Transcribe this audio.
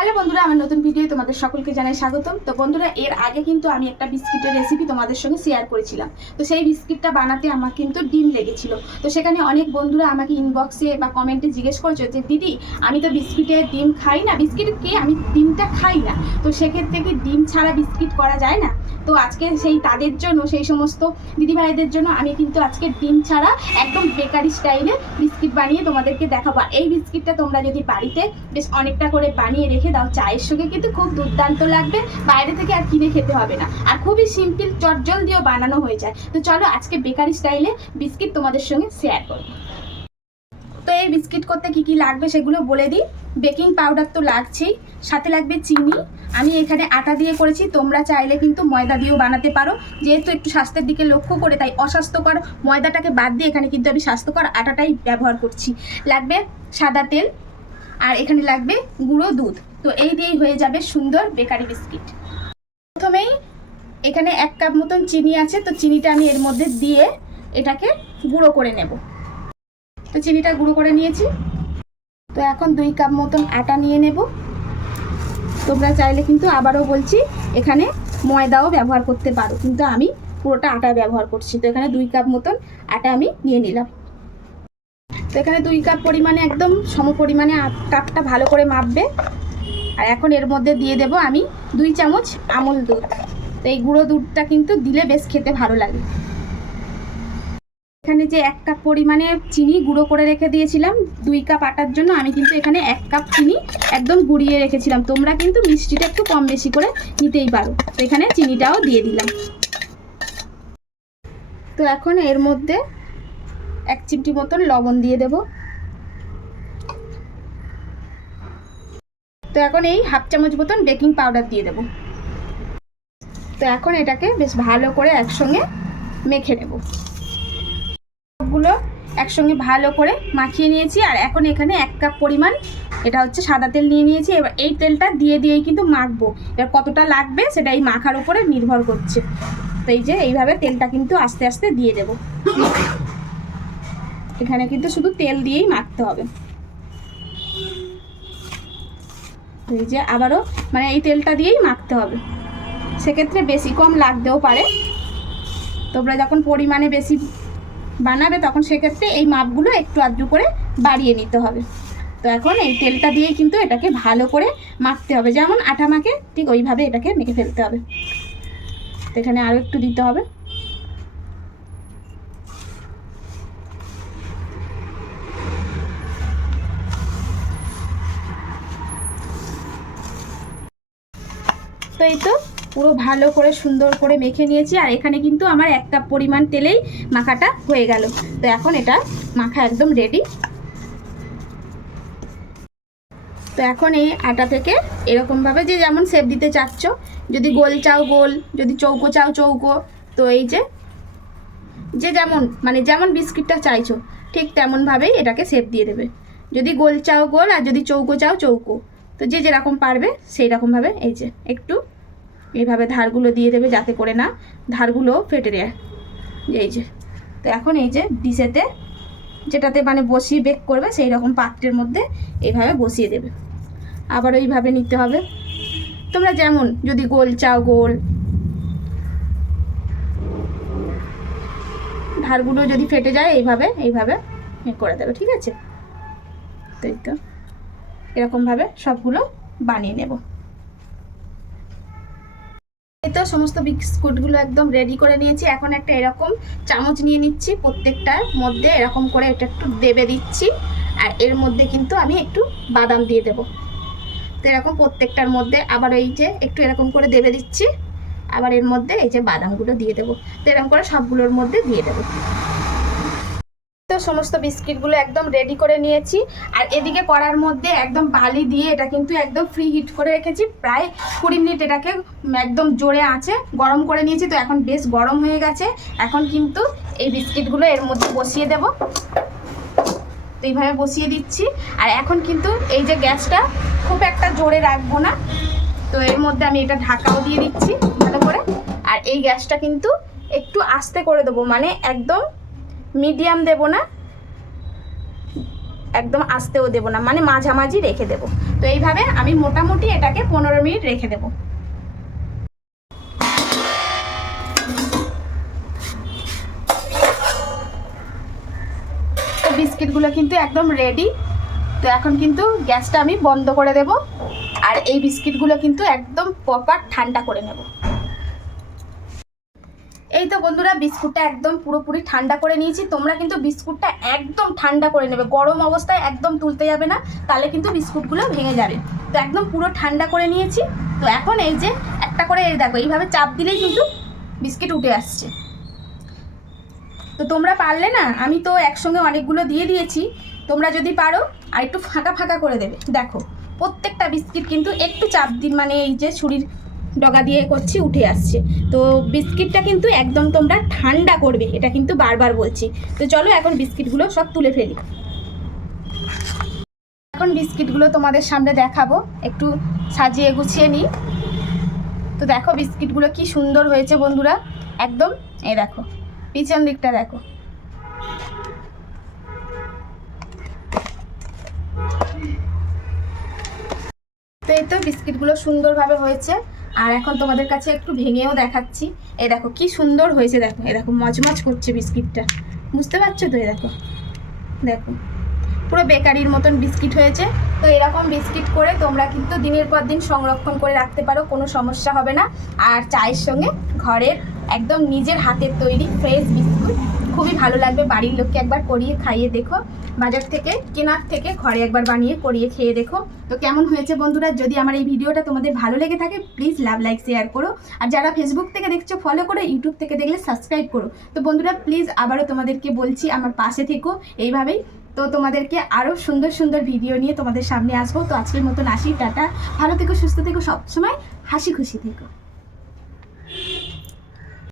Hello বন্ধুরা, আমার নতুন ভিডিও তোমাদের সকলকে জানাই স্বাগতম। তো বন্ধুরা, এর আগে কিন্তু আমি একটা বিস্কিটের রেসিপি তোমাদের সঙ্গে শেয়ার করেছিলাম। তো সেই বিস্কিটটা বানাতে আমার কিন্তু ডিম লেগেছিল। তো সেখানে অনেক বন্ধুরা আমাকে ইনবক্সে বা কমেন্টে জিজ্ঞেস করেছো যে দিদি, আমি তো বিস্কিটে ডিম খাই না, বিস্কিট কি আমি ডিমটা খাই না, তো সেক্ষেত্রে কি ডিম ছাড়া বিস্কিট করা যায় না? তো আজকে তাদের জন্য, সেই সমস্ত দিদিভাইদের জন্য আমি কিন্তু আজকে ডিম ছাড়া একদম বেকারি স্টাইলে বিস্কিট বানিয়ে তোমাদেরকে দেখাবো। এই বিস্কিটটা তোমরা যদি বাড়িতে বেশ অনেকটা করে বানিয়ে রেখে দাও, চায়ের সঙ্গে কিন্তু খুব দুর্দান্ত লাগবে, বাইরে থেকে আর কিনে খেতে হবে না, আর খুবই সিম্পল, চটজলদিও বানানো হয়ে যায়। তো চলো আজকে বেকারি স্টাইলে বিস্কিট তোমাদের সঙ্গে শেয়ার করবো। তো এই বিস্কিট করতে কি কি লাগবে সেগুলো বলে দিই। বেকিং পাউডার তো লাগছেই, সাথে লাগবে চিনি। আমি এখানে আটা দিয়ে করেছি, তোমরা চাইলে কিন্তু ময়দা দিয়েও বানাতে পারো। যেহেতু একটু স্বাস্থ্যের দিকে লক্ষ্য করে, তাই অস্বাস্থ্যকর ময়দাটাকে বাদ দিয়ে এখানে কিন্তু আমি স্বাস্থ্যকর আটাটাই ব্যবহার করছি। লাগবে সাদা তেল, আর এখানে লাগবে গুঁড়ো দুধ। তো এই দিয়েই হয়ে যাবে সুন্দর বেকারি বিস্কিট। প্রথমেই এখানে 1 কাপ মতন চিনি আছে, তো চিনিটা আমি এর মধ্যে দিয়ে এটাকে গুঁড়ো করে নেব। তো চিনিটা গুঁড়ো করে নিয়েছি। তো এখন 2 কাপ মতন আটা নিয়ে নেব। তোমরা চাইলে কিন্তু আবারও বলছি এখানে ময়দাও ব্যবহার করতে পারো, কিন্তু আমি পুরোটা আটা ব্যবহার করছি। তো এখানে 2 কাপ মতন আটা আমি নিয়ে নিলাম। তো এখানে 2 কাপ পরিমাণে, একদম সম পরিমাণে কাপটা ভালো করে মাপবে। আর এখন এর মধ্যে দিয়ে দেব আমি 2 চামচ আমুল দুধ। তো এই গুঁড়ো দুধটা কিন্তু দিলে বেশ খেতে ভালো লাগে। এখানে যে 1 কাপ পরিমাণে চিনি গুঁড়ো করে রেখে দিয়েছিলাম 2 কাপ আটার জন্য, আমি কিন্তু এখানে 1 কাপ চিনি একদম গুঁড়িয়ে রেখেছিলাম। তোমরা কিন্তু মিষ্টিটা একটু কম বেশি করে নিতেই পারো। তো এখানে চিনিটাও দিয়ে দিলাম। তো এখন এর মধ্যে 1 চিমটি মতন লবণ দিয়ে দেব। তো এখন এই 1/2 চামচ মতন বেকিং পাউডার দিয়ে দেব। তো এখন এটাকে বেশ ভালো করে একসঙ্গে মেখে নেব। সবগুলো একসঙ্গে ভালো করে মাখিয়ে নিয়েছি। আর এখন এখানে 1 কাপ পরিমাণ এটা হচ্ছে সাদা তেল নিয়ে নিয়েছি। এবার এই তেলটা দিয়েই কিন্তু মাখবো। এবার কতটা লাগবে সেটা এই মাখার উপরে নির্ভর করছে। তো এই যে এইভাবে তেলটা কিন্তু আস্তে আস্তে দিয়ে দেব। এখানে কিন্তু শুধু তেল দিয়েই মাখতে হবে। এই যে আবারও মানে এই তেলটা দিয়েই মাখতে হবে। সেক্ষেত্রে বেশি কম লাগতেও পারে। তোমরা যখন পরিমাণে বেশি বানাবে তখন সেক্ষেত্রে এই মাপগুলো একটু আধটু করে বাড়িয়ে নিতে হবে। তো এখন এই তেলটা দিয়েই কিন্তু এটাকে ভালো করে মাখতে হবে, যেমন আটা মাখে ঠিক ওইভাবে এটাকে মেখে ফেলতে হবে। তো এখানে আরও একটু দিতে হবে। তো এই তো পুরো ভালো করে সুন্দর করে মেখে নিয়েছি। আর এখানে কিন্তু আমার 1 কাপ পরিমাণ তেলেই মাখাটা হয়ে গেল। তো এখন এটা মাখা একদম রেডি। তো এখন এই আটা থেকে এরকমভাবে যে যেমন শেপ দিতে চাচ্ছ, যদি গোল চাও গোল, যদি চৌকো চাও চৌকো, তো এই যে যেমন মানে যেমন বিস্কিটটা চাইছো ঠিক তেমনভাবেই এটাকে শেপ দিয়ে দেবে। যদি গোল চাও গোল, আর যদি চৌকো চাও চৌকো। তো যে যেরকম পারবে সেই রকমভাবে এই যে একটু এইভাবে ধারগুলো দিয়ে দেবে, যাতে করে না ধারগুলো ফেটে যায়। এই যে তো এখন এই যে ডিশেতে যেটাতে মানে বসিয়ে বেক করবে সেই রকম পাত্রের মধ্যে এইভাবে বসিয়ে দেবে। আবার ওইভাবে নিতে হবে। তোমরা যেমন যদি গোল চাও গোল, ধারগুলো যদি ফেটে যায় এইভাবে করে দেবে, ঠিক আছে? তো এই তো এরকমভাবে সবগুলো বানিয়ে নেব। এই তো সমস্ত বিস্কুটগুলো একদম রেডি করে নিয়েছি। এখন একটা এরকম চামচ নিয়ে নিচ্ছি, প্রত্যেকটার মধ্যে এরকম করে এটা একটু দেবে দিচ্ছি। আর এর মধ্যে কিন্তু আমি একটু বাদাম দিয়ে দেবো। তো এরকম প্রত্যেকটার মধ্যে আবার এই যে একটু এরকম করে দেবে দিচ্ছি, আবার এর মধ্যে এই যে বাদামগুলো দিয়ে দেবো। তো এরকম করে সবগুলোর মধ্যে দিয়ে দেবো। তো সমস্ত বিস্কিটগুলো একদম রেডি করে নিয়েছি। আর এদিকে কড়ার মধ্যে একদম বালি দিয়ে এটা কিন্তু একদম ফ্রি হিট করে রেখেছি, প্রায় 20 মিনিট এটাকে একদম জোরে আঁচে গরম করে নিয়েছি। তো এখন বেশ গরম হয়ে গেছে। এখন কিন্তু এই বিস্কিটগুলো এর মধ্যে বসিয়ে দেব। তো এইভাবে বসিয়ে দিচ্ছি। আর এখন কিন্তু এই যে গ্যাসটা খুব একটা জোরে রাখবো না। তো এর মধ্যে আমি এটা ঢাকাও দিয়ে দিচ্ছি ভালো করে। আর এই গ্যাসটা কিন্তু একটু আস্তে করে দেবো, মানে একদম মিডিয়াম দেব না, একদম আস্তেও দেবো না, মানে মাঝামাঝি রেখে দেবো। তো এইভাবে আমি মোটামুটি এটাকে 15 মিনিট রেখে দেবো। তো বিস্কিটগুলো কিন্তু একদম রেডি। তো এখন কিন্তু গ্যাসটা আমি বন্ধ করে দেব, আর এই বিস্কিটগুলো কিন্তু একদম প্রপার ঠান্ডা করে নেব। এই তো বন্ধুরা বিস্কুটটা একদম পুরোপুরি ঠান্ডা করে নিয়েছি। তোমরা কিন্তু বিস্কুটটা একদম ঠান্ডা করে নেবে, গরম অবস্থায় একদম তুলতে যাবে না, তাহলে কিন্তু বিস্কুটগুলো ভেঙে যাবে। তো একদম পুরো ঠান্ডা করে নিয়েছি। তো এখন এই যে একটা করে এই দেখো এইভাবে চাপ দিলেই কিন্তু বিস্কিট উঠে আসছে। তো তোমরা পারলে না, আমি তো একসঙ্গে অনেকগুলো দিয়ে দিয়েছি, তোমরা যদি পারো আর একটু ফাঁকা ফাঁকা করে দেবে। দেখো প্রত্যেকটা বিস্কিট কিন্তু একটু চাপ দিন, মানে এই যে ছুরির ডগা দিয়ে করছি উঠে আসছে। তো বিস্কিটটা কিন্তু একদম তোমরা ঠান্ডা করবে, এটা কিন্তু বারবার বলছি। তো চলো এখন বিস্কিটগুলো সব তুলে ফেলি। এখন বিস্কিটগুলো তোমাদের সামনে দেখাবো, একটু সাজিয়ে গুছিয়ে নিই। তো দেখো বিস্কিটগুলো কি সুন্দর হয়েছে বন্ধুরা, একদম। এই দেখো পিছন দিকটা দেখো। তো এই তো বিস্কিটগুলো সুন্দরভাবে হয়েছে, আর এখন তোমাদের কাছে একটু ভেঙেও দেখাচ্ছি। এই দেখো কি সুন্দর হয়েছে, দেখো এই দেখো মচমচ করছে বিস্কিটটা, বুঝতে পারছো তো? এই দেখো দেখো পুরো বেকারির মতন বিস্কিট হয়েছে। তো এরকম বিস্কিট করে তোমরা কিন্তু দিনের পর দিন সংরক্ষণ করে রাখতে পারো, কোনো সমস্যা হবে না। আর চায়ের সঙ্গে ঘরের একদম নিজের হাতের তৈরি ফ্রেশ বিস্কুট খুবই ভালো লাগবে। বাড়ির লোককে একবার করিয়ে খাইয়ে দেখো, বাজার থেকে কেনার থেকে ঘরে একবার বানিয়ে করিয়ে খেয়ে দেখো। তো কেমন হয়েছে বন্ধুরা? যদি আমার এই ভিডিওটা তোমাদের ভালো লেগে থাকে প্লিজ লাভ লাইক শেয়ার করো, আর যারা ফেসবুক থেকে দেখছো ফলো করো, ইউটিউব থেকে দেখলে সাবস্ক্রাইব করো। তো বন্ধুরা প্লিজ আবারও তোমাদেরকে বলছি আমার পাশে থেকো এইভাবেই। তো তোমাদেরকে আরও সুন্দর সুন্দর ভিডিও নিয়ে তোমাদের সামনে আসবো। তো আজকের মতন আসি, টাটা, ভালো থেকো, সুস্থ থেকো, সবসময় হাসি খুশি থেকো।